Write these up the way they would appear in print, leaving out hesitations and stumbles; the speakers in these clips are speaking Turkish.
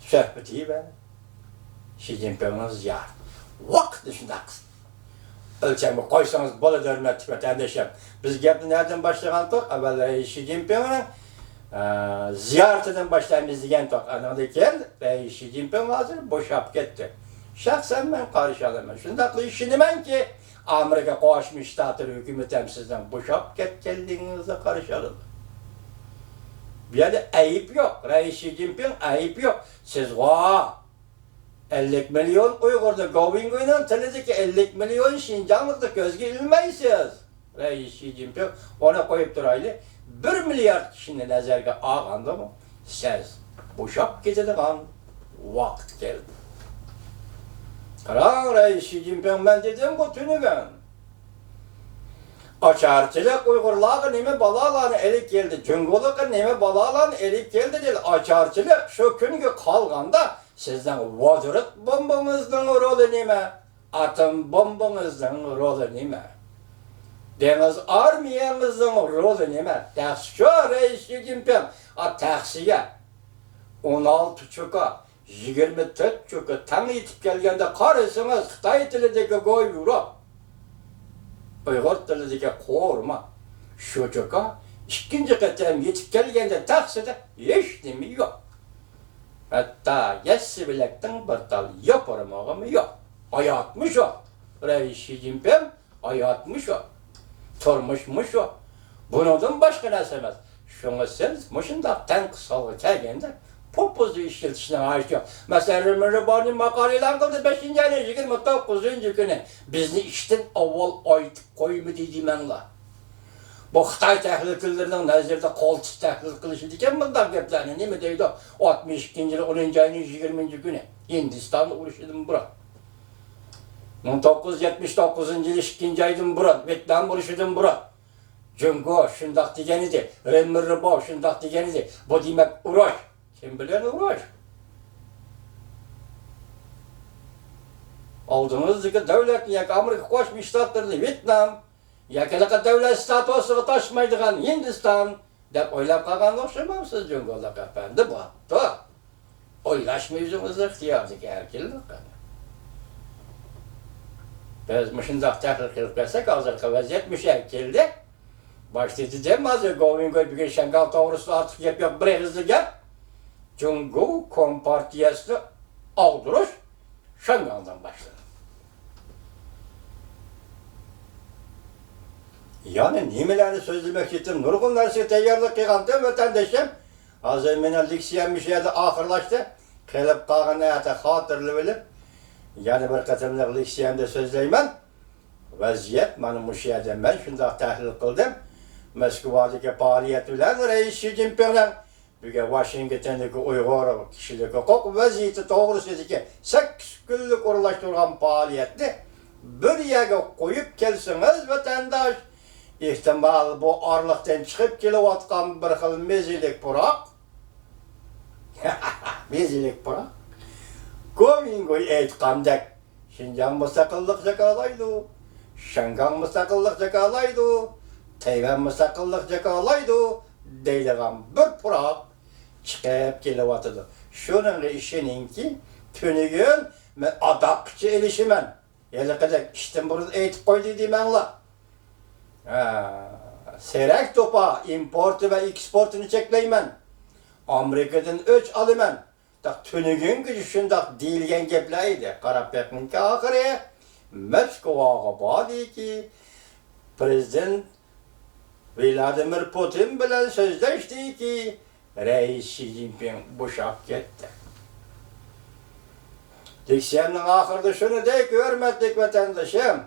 Söhbeti ve Xi Jinping'in ziyareti. Vakti şundaq. Ölçemi koysanız bolu dörmet vatandaşım. Biz gapni nereden başlagandık? Evvel Xi Jinping'in ziyaretinden başlayımız degan toq. Anada keldi ve Xi Jinping hazır boşap ketdi. Şahsen ben karşı alamam. Şundaqlı işinimen ki Amerika Qo'shma Shtatlar hükümeti ham sizden boşap ketganligingizga karşı aladi. Bu yerda ayıp yok. Reis Xi Jinping ayıp yok. Siz 50 milyon Uygur'da Govingo'yla tilideki 50 milyon Şincanlıkta gözge ilmeysiz. Reis Xi Jinping ona koyup duraylı. 1 milyar kişinin nazarga ağanda mı? Siz boşap ketadigan vaqt geldi. Qarang Reis Xi Jinping ben dedim bu tünügen. Açarçılık Uygurlarga neme balalarını elip geldi. Cüngoluk'a neme balalarını elip geldi değil. Açarçılık şu günge kalganda sizden vazirlik bombanızın rolü neme? Atom bombanızın rolü neme? Deniz armiyanızın rolü neme? Şu Reis Xi Jinping taksiye 16 çuka 24 çuka tam yetip gelgende karısınız Xitay tilideki goyuru. Uyghur tilideki koruma. Şu çuka ikinci qatam yetip gelgende takside hiç nemi yok. Hatta yassi bilekten bir tal yaparmağım yok. Hayatmış o. Reis Xi Jinping hayatmış o. Turmuşmuş o. Bundan başka narsa emas. Şunu siz muşundaq tank salgı kelgende popozu işletişine ait yok. Mesela Rıbani makaleler kıldı 5. ayın 29. günü. Bizni işten avval aytıp koymu dediğimenla. Bu Xitay təhlilçilərinin nəzərdə qolçu təhlil qılışı dikən bundan gəplərini ne mi deydi? 62. yıl 10. ayın 20. günü Hindistan'da vuruşudum bura. 1979. yıl 2. aydım bura. Vietnam vuruşudum bura. Jungo şundaq degen idi. Rıbo şundaq degen idi. Bu demek uğraş. Kim bilen uğraş? Aldığınızdaki devlet yak Amerika Qo'shma Shtatlarida Vietnam yakalaqa davlat statusiga taşmaydigan Hindistan deb o'ylab qolganga o'xshamamsiz Jungolar efendi bu. To. O'ylashma o'zingizga ixtiyorga erkinlik. Biz mushundaq tahlil qilib bersak, hozirgi vaziyat musha keldi. Başta dedim hozir Govingoy bugun Shangal to'g'risida ortiq gap yo'q, bir egizli gap. Jungo Kompartiyasini aldırış Shangaldan başladı. Yani nimelerni sözlemek için nurgun narsa tayyorlik qilgandim vatandaşım. Hozir meni leksiyam shu yerda oxirlashdi. Kelib qolgan hayotga xotirli bilib, yana bir qatimliq leksiyamda so'zlayman. Vaziyat mana shu yerda men shundoq tahlil qildim. Moskvadagi faoliyat bilan Reis Xi Jinpingning bugun Washingtondagi Uyg'ur kishilik huquq vaziyati to'g'risidagi 8 kunlik o'rlashtirgan faoliyatni bir yerga qo'yib kelsangiz vatandosh ehtimol bu orliqdan chiqib kelayotgan bir xil mezilik puroq mezilik puroq Govingoy aytgandek Xinjiang mustaqillik jakalaydi, Shangang mustaqillik jakalaydi, Tayvan mustaqillik jakalaydi deydigan bir puroq chiqib kelyotidi. Shuning ishininki tunigun men adoqchi elishiman. Yaliqadek ishdan burun aytib qo'ydi deymanlar. Serak topa importi ve eksportini cheklayman. Amerikadan o'ch olaman. Tunigun shundaq deyilgan gaplar edi. Qarabaqninki oxiri Moskvaga bordiki prezident Vladimir Putin bilan so'zlashdiki Reis Xi Jinping boshab ketdi. Leksiyamning oxirida shuni deyk, hurmatli vatandoshim.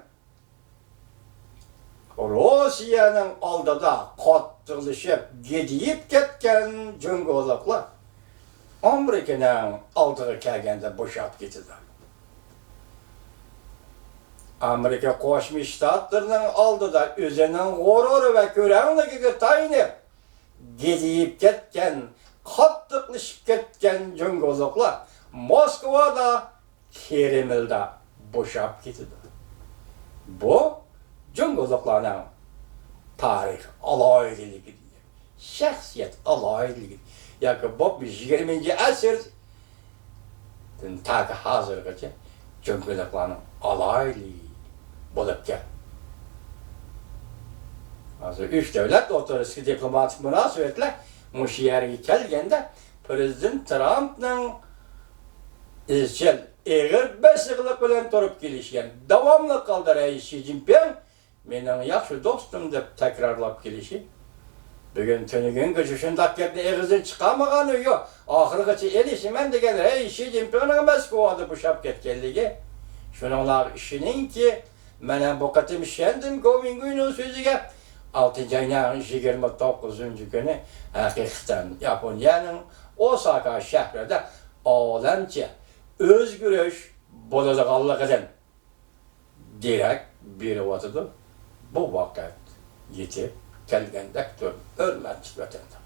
Rossiyaning oldida qattiqlashib, gediyib ketgan jungoliklar Amerikaning oldiga kelganda boshab ketdi. Amerika Qo'shma Shtatlarining oldida o'zining g'ururi va ko'ranligiga tayinib gediyib ketgan, qattiqlashib ketgan jungoliklar Moskvada, Kremlda boshab ketdi. Bu jungoliklarning tarix aloyidligi, shaxsiyat aloyidligi. yakı bu 20. asır ta ki hazırgacha cöngölüklerin alaylı bolup gel. Hazır üç devlet otorisi diplomatik münasebetler muş yerine kelgende Prezident Trump'nın izchil eğer besiqlik bilen turup kelişgen davamlı kaldı Reis Xi Jinping menin yaxşı dostum dep tekrarlap kelişi. Bugün tönügün gücü şundak yerine eğizin çıkamağanı yok. Ahırgıcı elişimen degen Reis Xi Jinping'in Moskva'da bu şapket geldiği. Şununla işinin ki menen bu katım şendim Govingu'nun sözüge 6. ayının 29. günü hakikaten Japonya'nın Osaka şehrinde alemce özgürüş bolacaqallık eden direkt bir vatıdır. Bu vakit yetip kelgendektir. Hürmetli vatandaş.